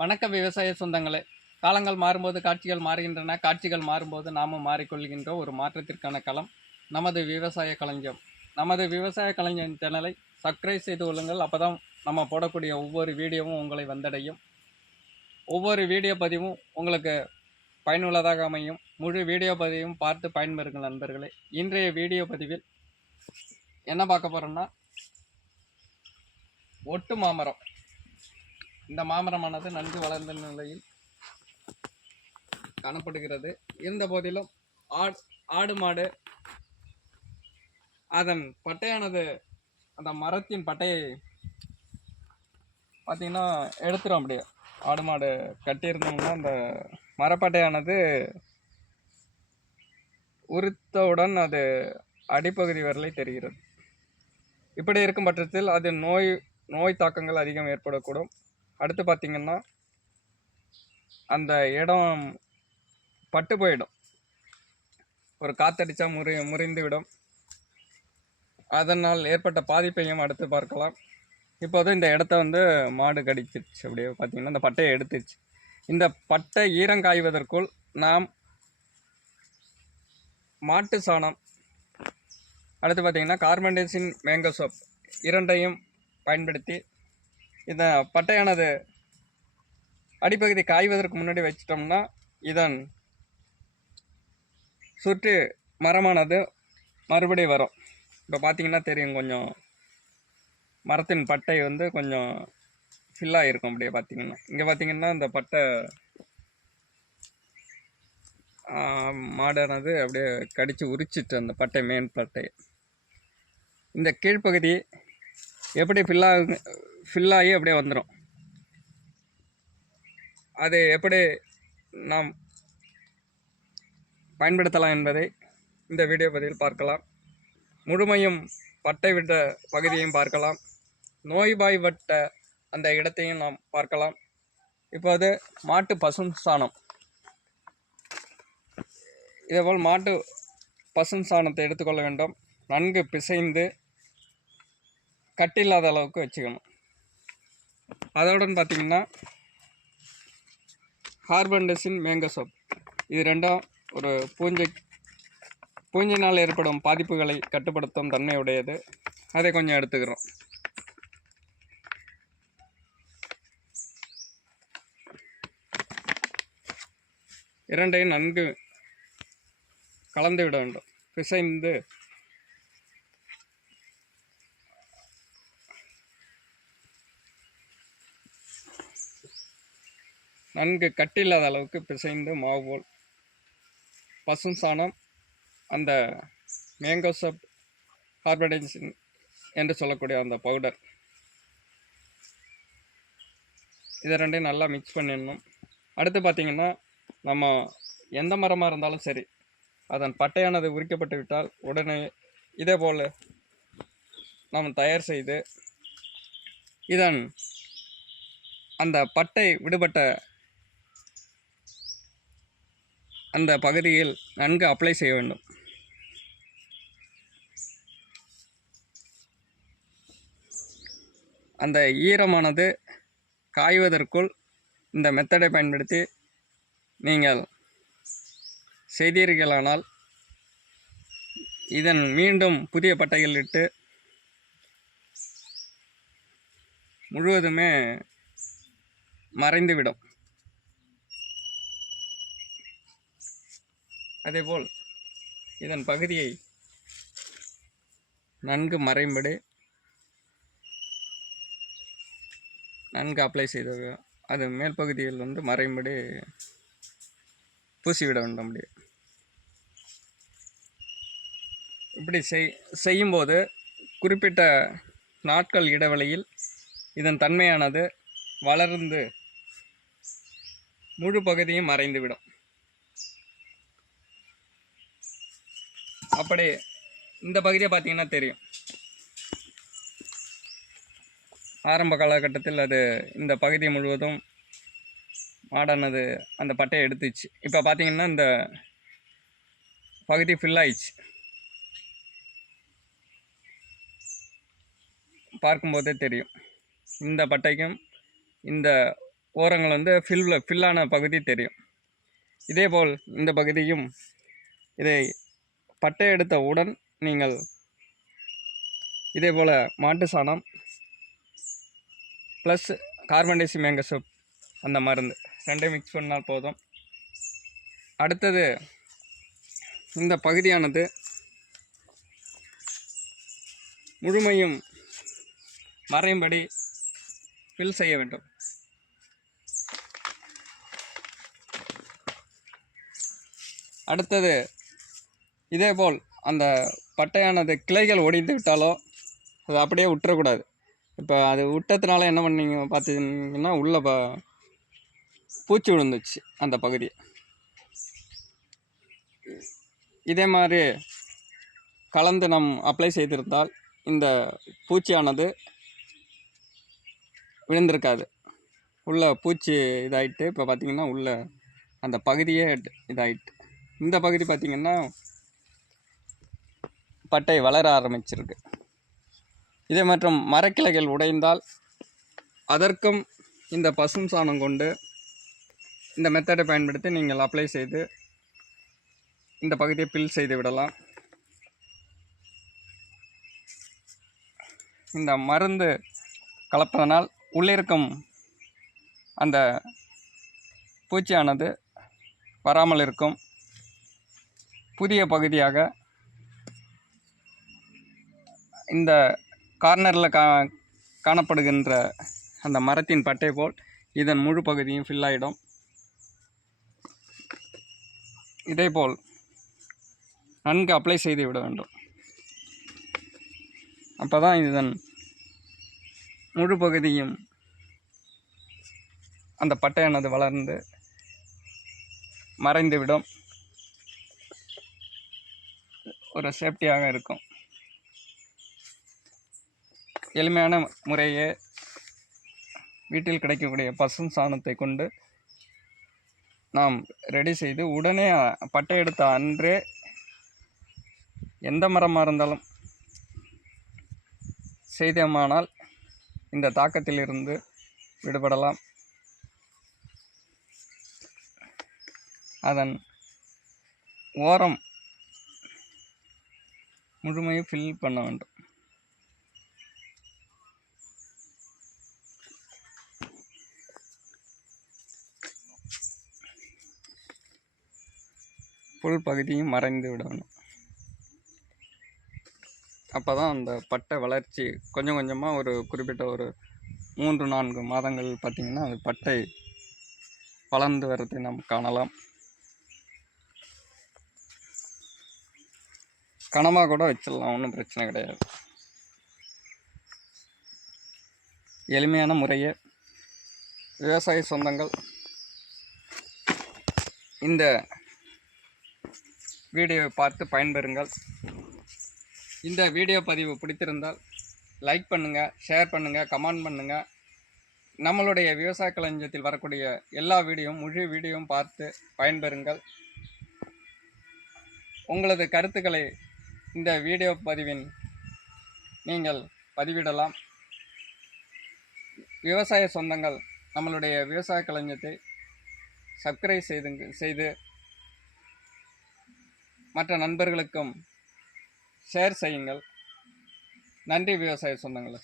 வணக்கம் விவசாய சொந்தங்களே. காலங்கள் மாறும்போது காட்சிகள் மாறுகின்றன. காட்சிகள் மாறும்போது நாமும் மாறிக்கொள்கின்ற ஒரு மாற்றத்திற்கான களம் நமது விவசாய களஞ்சியம். நமது விவசாய களஞ்சியம் சேனலை சப்ஸ்கிரைப் செய்து கொள்ளுங்கள். அப்பதான் நம்ம போடக்கூடிய ஒவ்வொரு வீடியோவும் உங்களை வந்தடையும். ஒவ்வொரு வீடியோ பதிவும் உங்களுக்கு பயனுள்ளதாக அமையும். முழு வீடியோ பதிவும் பார்த்து பயன்பெறுங்கள் நண்பர்களே. இன்றைய வீடியோ பதிவில் என்ன பார்க்க போறோம்னா, ஒட்டு மாமரம். இந்த மாமரமானது நன்கு வளர்ந்த நிலையில் காணப்படுகிறது. இருந்த போதிலும் ஆடு மாடு அதன் பட்டையானது அந்த மரத்தின் பட்டையை பார்த்தீங்கன்னா எடுத்துரும். அப்படியே ஆடு மாடு கட்டியிருந்தோம்னா அந்த மரப்பட்டையானது உரித்தவுடன் அது அடிப்பகுதி வரலை தெரிகிறது. இப்படி இருக்கும் பட்சத்தில் அது நோய் தாக்கங்கள் அதிகம் ஏற்படக்கூடும். அடுத்து பார்த்திங்கன்னா அந்த இடம் பட்டு போயிடும். ஒரு காத்தடிச்சா முறிந்து விடும். அதனால் ஏற்பட்ட பாதிப்பையும் அடுத்து பார்க்கலாம். இப்போது இந்த இடத்த மாடு கடிச்சிருச்சு. அப்படியே பார்த்தீங்கன்னா இந்த பட்டையை எடுத்துருச்சு. இந்த பட்டை ஈரங்காய்வதற்குள் நாம் மாட்டு சாணம், அடுத்து பார்த்திங்கன்னா கார்பன்டேசின் மேங்கோ சோப் இரண்டையும் பயன்படுத்தி இந்த பட்டையானது அடிப்பகுதி காய்வதற்கு முன்னாடி வச்சிட்டோம்னா இதன் சுற்றி மரமானது மறுபடியும் வரும். இப்போ பார்த்தீங்கன்னா தெரியும், கொஞ்சம் மரத்தின் பட்டை கொஞ்சம் ஃபில்லாக இருக்கும். அப்படியே பார்த்தீங்கன்னா இங்கே பார்த்தீங்கன்னா இந்த பட்டை மாடானது அப்படியே கடித்து உரிச்சிட்டு அந்த பட்டை மேன் பட்டை இந்த கீழ்ப்பகுதி எப்படி ஃபில்லாகி அப்படியே வந்துடும். அது எப்படி நாம் பயன்படுத்தலாம் என்பதை இந்த வீடியோ பதிவில் பார்க்கலாம். முழுமையும் பட்டை விட்ட பகுதியையும் பார்க்கலாம். நோய்வாய்ப்பட்ட அந்த இடத்தையும் நாம் பார்க்கலாம். இப்போது மாட்டு பசும் சாணம், இதேபோல் மாட்டு பசும் சாணத்தை எடுத்துக்கொள்ள வேண்டும். நன்கு பிசைந்து கட்டில்லாத அளவுக்கு வச்சுக்கணும். அதோடன் பார்த்திங்கன்னா கார்பன்டேசின் மேங்கோ சோப், இது ரெண்டும் ஒரு பூஞ்சினால் ஏற்படும் பாதிப்புகளை கட்டுப்படுத்தும் தன்மையுடையது. அதை கொஞ்சம் எடுத்துக்கிறோம். இரண்டையும் நன்கு கலந்து விட வேண்டும். பிசைந்து நன்கு கட்டில்லாத அளவுக்கு பிசைந்து மாவு போல் பசும் சாணம், அந்த மேங்கோ சோப், கார்பன்டேசின் என்று சொல்லக்கூடிய அந்த பவுடர், இதை ரெண்டையும் நல்லா மிக்ஸ் பண்ணிடணும். அடுத்து பார்த்திங்கன்னா நம்ம எந்த மரமாக இருந்தாலும் சரி, அதன் பட்டையானது உரிக்கப்பட்டு விட்டால் உடனே இதே போல் நாம் தயார் செய்து இதன் அந்த பட்டை விடுபட்ட அந்த பகுதியில் நன்கு அப்ளை செய்ய வேண்டும். அந்த ஈரமானது காய்வதற்குள் இந்த மெத்தடை பயன்படுத்தி நீங்கள் செய்தீர்களானால் இதன் மீண்டும் புதிய பட்டைகள் இட்டு முழுவதுமே மறைந்துவிடும். அதேபோல் இதன் பகுதியை நன்கு மறையும்படி நன்கு அப்ளை செய்து அது மேல் பகுதியில் மறையும்படி பூசிவிட வேண்டும். அப்படி இப்படி செய்யும்போது குறிப்பிட்ட நாட்கள் இடைவெளியில் இதன் தன்மையானது வளர்ந்து முழு பகுதியும் மறைந்துவிடும். அப்படி இந்த பகுதியை பார்த்தீங்கன்னா தெரியும், ஆரம்ப காலகட்டத்தில் அது இந்த பகுதி முழுவதும் மாடானது அந்த பட்டையை எடுத்துச்சு. இப்போ பார்த்தீங்கன்னா இந்த பகுதி ஃபில்லாயிடுச்சு. பார்க்கும்போதே தெரியும், இந்த பட்டைக்கும் இந்த ஓரங்கள் வந்து ஃபில்லான பகுதி தெரியும். இதேபோல் இந்த பகுதியும் இதை பட்டை எடுத்தவுடன் நீங்கள் இதேபோல் மாட்டு சாணம் ப்ளஸ் கார்பன்டைசி மேங்கசோப் அந்த மருந்து ரெண்டையும் மிக்ஸ் பண்ணால் போதும். அடுத்தது இந்த பகுதியானது முழுமையும் மறையும்படி ஃபில் செய்ய வேண்டும். அடுத்தது இதேபோல் அந்த பட்டையானது கிளைகள் ஒடிந்து விட்டாலோ அதை அப்படியே விட்டுறக்கூடாது. இப்போ அது விட்டதுனால என்ன பண்ணீங்க பார்த்தீங்கன்னா உள்ளே பூச்சி விழுந்துச்சு அந்த பகுதி. இதே மாதிரி கலந்து நம் அப்ளை செய்திருந்தால் இந்த பூச்சியானது விழுந்திருக்காது. உள்ள பூச்சி இதாகிட்டு இப்போ பார்த்திங்கன்னா உள்ள அந்த பகுதியே இதாகிட்டு இந்த பகுதி பார்த்திங்கன்னா பட்டை வளர ஆரம்பிச்சிருக்கு. இதே மற்றும் மரக்கிளைகள் உடைந்தால் அதற்கும் இந்த பசும் சாணம் கொண்டு இந்த மெத்தடை பயன்படுத்தி நீங்கள் அப்ளை செய்து இந்த பகுதியை பில் செய்து விடலாம். இந்த மருந்து கலப்பதனால் உள்ளிருக்கும் அந்த பூச்சியானது வராமல் இருக்கும். புதிய பகுதியாக இந்த கார்னரில் காணப்படுகின்ற அந்த மரத்தின் பட்டை போல் இதன் முழு பகுதியும் ஃபில் ஆகிடும். இதேபோல் நன்கு அப்ளை செய்து விட வேண்டும். அப்போ தான் இதன் முழு பகுதியும் அந்த பட்டையானது வளர்ந்து மறைந்துவிடும். ஒரு சேஃப்டியாக இருக்கும். எளிமையான முறையே வீட்டில் கிடைக்கக்கூடிய பசும் சாணத்தை கொண்டு நாம் ரெடி செய்து உடனே பட்டை எடுத்த அன்றே எந்த மரமாக இருந்தாலும் செய்தோமானால் இந்த தாக்கத்திலிருந்து விடுபடலாம். அதன் ஓரம் முழுமையும் ஃபில் பண்ண வேண்டும். புல் பகுதியும் மறைந்து விடணும். அப்போ தான் அந்த பட்டை வளர்ச்சி கொஞ்சம் கொஞ்சமாக ஒரு குறிப்பிட்ட ஒரு 3-4 மாதங்கள் பார்த்திங்கன்னா அந்த பட்டை வளர்ந்து வர்றதை நாம் காணலாம். கனமாக கூட வச்சிடலாம், ஒன்றும் பிரச்சனை கிடையாது. எளிமையான முறையே விவசாய சொந்தங்கள் இந்த வீடியோவை பார்த்து பயன்பெறுங்கள். இந்த வீடியோ பதிவு பிடித்திருந்தால் லைக் பண்ணுங்கள், ஷேர் பண்ணுங்கள், கமெண்ட் பண்ணுங்கள். நம்மளுடைய விவசாய களஞ்சியத்தில் வரக்கூடிய எல்லா முழு வீடியோவும் பார்த்து பயன்பெறுங்கள். உங்களது கருத்துக்களை இந்த வீடியோ பதிவின் நீங்கள் பதிவிடலாம். விவசாய சொந்தங்கள் நம்மளுடைய விவசாய களஞ்சியத்தை சப்ஸ்கிரைப் செய்து மற்ற நண்பர்களுக்கும் ஷேர் செய்யுங்கள். நன்றி விவசாய சொந்தங்களே.